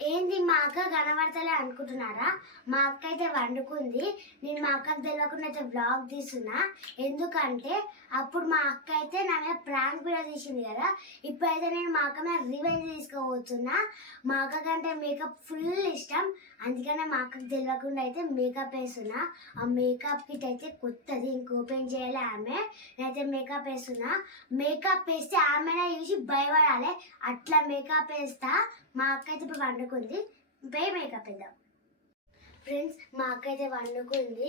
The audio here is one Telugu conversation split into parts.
ఏంది మా అక్క కనబడతలే అనుకుంటున్నారా? మా అక్క అయితే వండుకుంది. నేను మా అక్కకు తెలియకుండా అయితే బ్లాగ్ తీస్తున్నా. ఎందుకంటే అప్పుడు మా అక్క అయితే నా మీద ప్రాంక్ వీడియో తీసింది కదా. ఇప్పుడైతే నేను మా అక్క మీద రివెంజ్ తీసుకోబోతున్నా మా అక్క కంటే మేకప్ ఫుల్ ఇష్టం. అందుకనే మా అక్కకు తెలియకుండా అయితే మేకప్ వేస్తున్నా. ఆ మేకప్ కిట్ అయితే కొత్తది. ఇంక ఓపెన్ చేయాలి ఆమె. నేనైతే మేకప్ వేస్తున్నా. మేకప్ వేస్తే ఆమెనే చూసి భయపడాలి. అట్లా మేకప్ వేస్తా. మా అక్క అయితే ఇప్పుడు వండుకుంది. పే మేకప్ వేద్దాం. ఫ్రెండ్స్ మా అక్క అయితే వండుకుంది.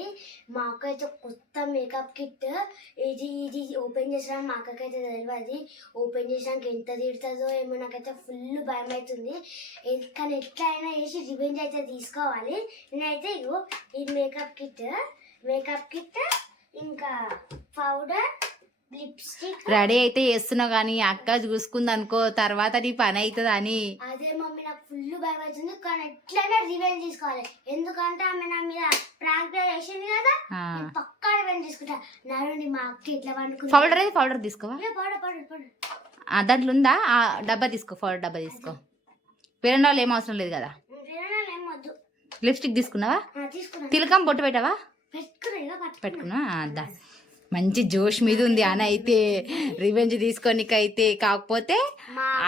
మా అక్క అయితే కొత్త మేకప్ కిట్ ఇది ఇది ఓపెన్ చేసినా మా అక్కకైతే అయితే తెలియదు ఓపెన్ చేసినాక ఎంత తిడుతుందో ఏమో నాకైతే ఫుల్ భయం అవుతుంది కానీ ఎట్లా అయినా వేసి రివెంజ్ అయితే తీసుకోవాలి. నేనైతే ఇగో ఈ మేకప్ కిట్ మేకప్ కిట్ ఇంకా పౌడర్ రెడీ అయితే చేస్తున్నావు కానీ అక్క చూసుకుంది అనుకో తర్వాత నీ పని అవుతుంది అని. అదే మమ్మీ నాకు ఫుల్ భయం అవుతుంది కానీ ఎట్లైనా రివెంజ్ తీసుకోవాలి. ఎందుకంటే ఆమె నా మీద ప్రాంక్ చేసింది కదా పక్కా రివెంజ్ తీసుకుంటా. నడుండి మా అక్క ఇట్లా వండుకుంటా పౌడర్ అయితే పౌడర్ తీసుకోవా? పౌడర్ పౌడర్ పౌడర్ దాంట్లో ఉందా? ఆ డబ్బా తీసుకో పౌడర్ డబ్బా తీసుకో. పేరెంట్ ఏం అవసరం లేదు కదా. లిప్స్టిక్ తీసుకున్నావా? తిలకం బొట్టు పెట్టావా? పెట్టుకున్నా ఇక పట్టుకున్నా. పెట్టుకున్నా ఆ, దా. మంచి జోష్ మీద ఉంది. అని అయితే రివెంజ్ తీసుకోనికైతే కాకపోతే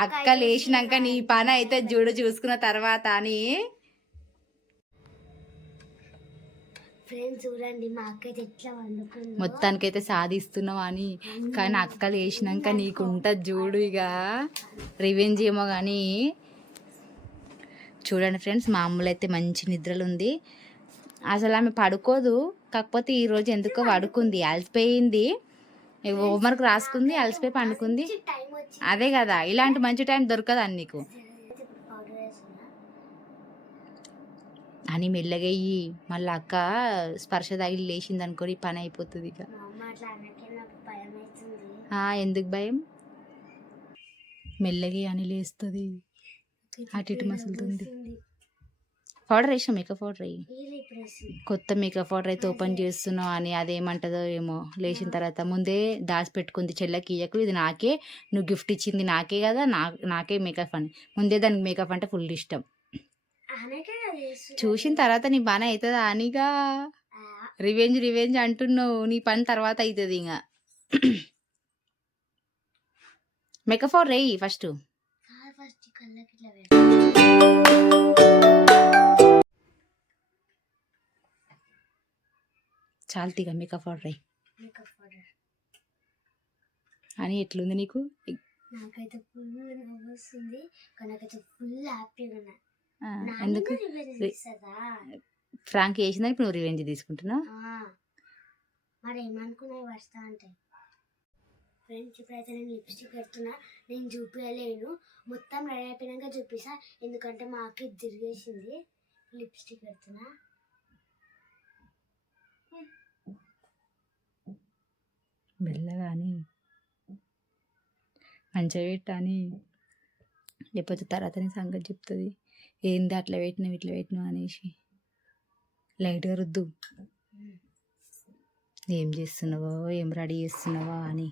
అక్క లేచినాక నీ పని అయితే చూడు చూసుకున్న తర్వాత అని. ఫ్రెండ్స్ చూడండి మా అక్క అయితే ఎట్లా వండుకుంది. మొత్తానికైతే సాధిస్తున్నావు అని. కానీ అక్క లేచినాక నీకు ఉంటుంది చూడు ఇక రివెంజ్ ఏమో కానీ చూడండి ఫ్రెండ్స్ మా అమ్మలు అయితే మంచి నిద్రలు ఉంది అసలు ఆమె పడుకోదు. కాకపోతే ఈరోజు ఎందుకో పడుకుంది. అలసిపోయింది. హోంవర్క్ రాసుకుంది అలసిపోయి పండుకుంది. అదే కదా ఇలాంటి మంచి టైం దొరకదు అని నీకు. అని మెల్లగయ్యి మళ్ళీ అక్క స్పర్శ తగిలి లేచింది అనుకోని పని అయిపోతుంది ఇక. ఎందుకు భయం? మెల్లగా అని లేస్తుంది. అటు ఇటు మసులుతుంది. పౌడర్ వేసాం మేకప్ పౌడర్ వేస్తుంది. కొత్త మేకప్ పౌడర్ అయితే ఓపెన్ చేస్తున్నావు అని అదేమంటదో ఏమో. లేచిన తర్వాత ముందే దాచి పెట్టుకుంది చెల్లకి ఇయ్యకు ఇది నాకే నువ్వు గిఫ్ట్ ఇచ్చింది నాకే కదా నా నాకే మేకప్ అని. ముందే దానికి మేకప్ అంటే ఫుల్ ఇష్టం. చూసిన తర్వాత నీ పని అవుతుందా అనిగా? రివెంజ్ రివెంజ్ అంటున్నావు. నీ పని తర్వాత అవుతుంది ఇంకా మేకప్ పౌడర్ వేయి ఫస్ట్. ఫస్ట్ ఈ కళ్ళకి ఇట్లా పెట్టు. చాలా తీగ మేకప్ పౌడర్ వేయి మేకప్ పౌడర్ అని ఎట్లుంది నీకు? నాకైతే ఫుల్ నవ్వు వస్తుంది నాకైతే ఫుల్ హ్యాపీగా ఉన్నా. ఎందుకు? ఫ్రాంక్ చేసిందని ఇప్పుడు నువ్వు రివెంజ్ తీసుకుంటున్నావు ఆ, మరి ఏమనుకున్నాయి వస్తా అంటే? ఫ్రెండ్స్ ఇప్పుడైతే నేను లిప్స్టిక్ పెడుతున్నా. నేను చూపించలేను మొత్తం రెడీ అయిపోయినాక చూపిస్తా. ఎందుకంటే మా అక్క తిరిగేసింది. లిప్స్టిక్ పెడుతున్నా. మెల్లగాని మంచిగా పెట్టని లేకపోతే తర్వాతనే సంగతి చెప్తుంది. ఏంది అట్లా పెట్టినావు ఇట్లా పెట్టినావు అనేసి. లైట్గా రుద్దు. ఏం చేస్తున్నావో ఏం రెడీ చేస్తున్నావో అని.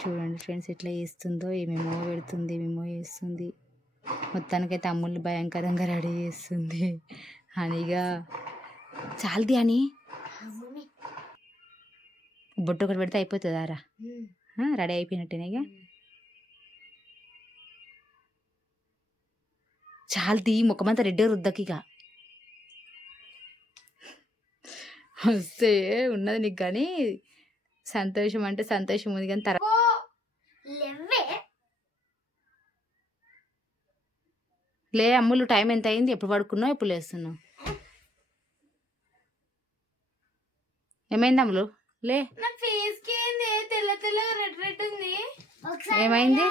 చూడండి ఫ్రెండ్స్ ఎట్లా చేస్తుందో ఏమేమో పెడుతుంది ఏమేమో చేస్తుంది. మొత్తానికైతే అమ్ముళ్ళు భయంకరంగా రెడీ చేస్తుంది. అనిగా చాలది అని. బొట్టు ఒకటి పెడితే అయిపోతుందా రా రెడీ అయిపోయినట్టేనేగా ఉమ్. చాలది ముఖమంతా రెడ్డి రుద్దకి ఇక. వస్తే ఉన్నది నీకు కానీ సంతోషం అంటే సంతోషం ఉంది కానీ తర్వాత లే అమ్ములు టైం ఎంత అయింది? ఎప్పుడు పడుకున్నావు? ఎప్పుడు లేస్తున్నావు? ఏమైంది అమ్ములు? లే నా ఫేస్కి ఏంది తెల్ల తెల్ల రెడ్ రెడ్ ఉంది ఒకసారి ఏమైంది?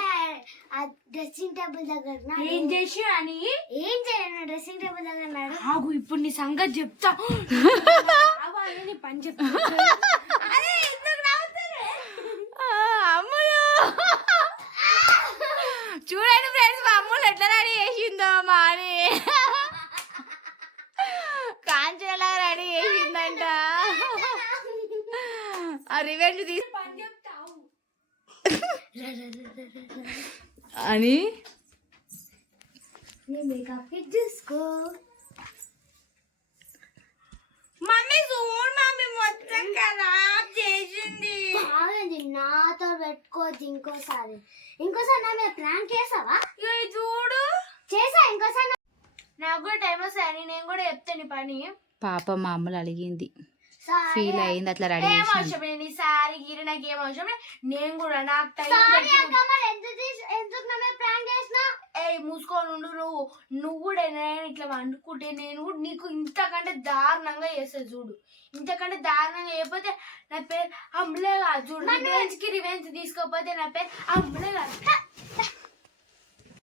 ఆ డ్రెస్సింగ్ టేబుల్ దగ్గర ఏం చేసి అని ఏం చేయను డ్రెస్సింగ్ టేబుల్ దగ్గర నాడు ఆగు ఇప్పుడు నీ సంగతి చెప్తా పని చెప్తా అరే ఎందుకు నవ్వుతారే? అమ్ములు చూడండి ఫ్రెండ్స్ మా అమ్ములు ఎట్లా రెడీ చేసిందో మా అని కాంచనలా రెడీ చేసిందంట ఆ రివెంజ్ తీసి. అని చూసుకో. మమ్మీ చూడు మమ్మీ మొత్తం ఖరాబ్ చేసింది. బాగుంది నాతో పెట్టుకోవద్దు ఇంకోసారి. ఇంకోసారి నా మీద ప్రాంక్ చేసావా? చూడు. చేసా ఇంకోసారి నాకు కూడా టైం వస్తాయని నేను కూడా చెప్తాను పని. పాప మా అమ్మలు అలిగింది సారీ ఫీల్ అయింది అట్లా రెడీ చేసిన నీ సారీ గిరి నాకు ఏం అవసరం నేను కూడా నాకు మూసుకొని ఉండు నువ్వు నువ్వు కూడా నేను ఇట్లా వండుకుంటే నేను కూడా నీకు ఇంతకంటే దారుణంగా చేస్తా చూడు. ఇంతకంటే దారుణంగా చేయకపోతే నా పేరు అమ్ములే కాదు చూడు. రివెంజ్కి రివెంజ్ తీసుకోకపోతే నా పేరు అమ్ములే కాదు.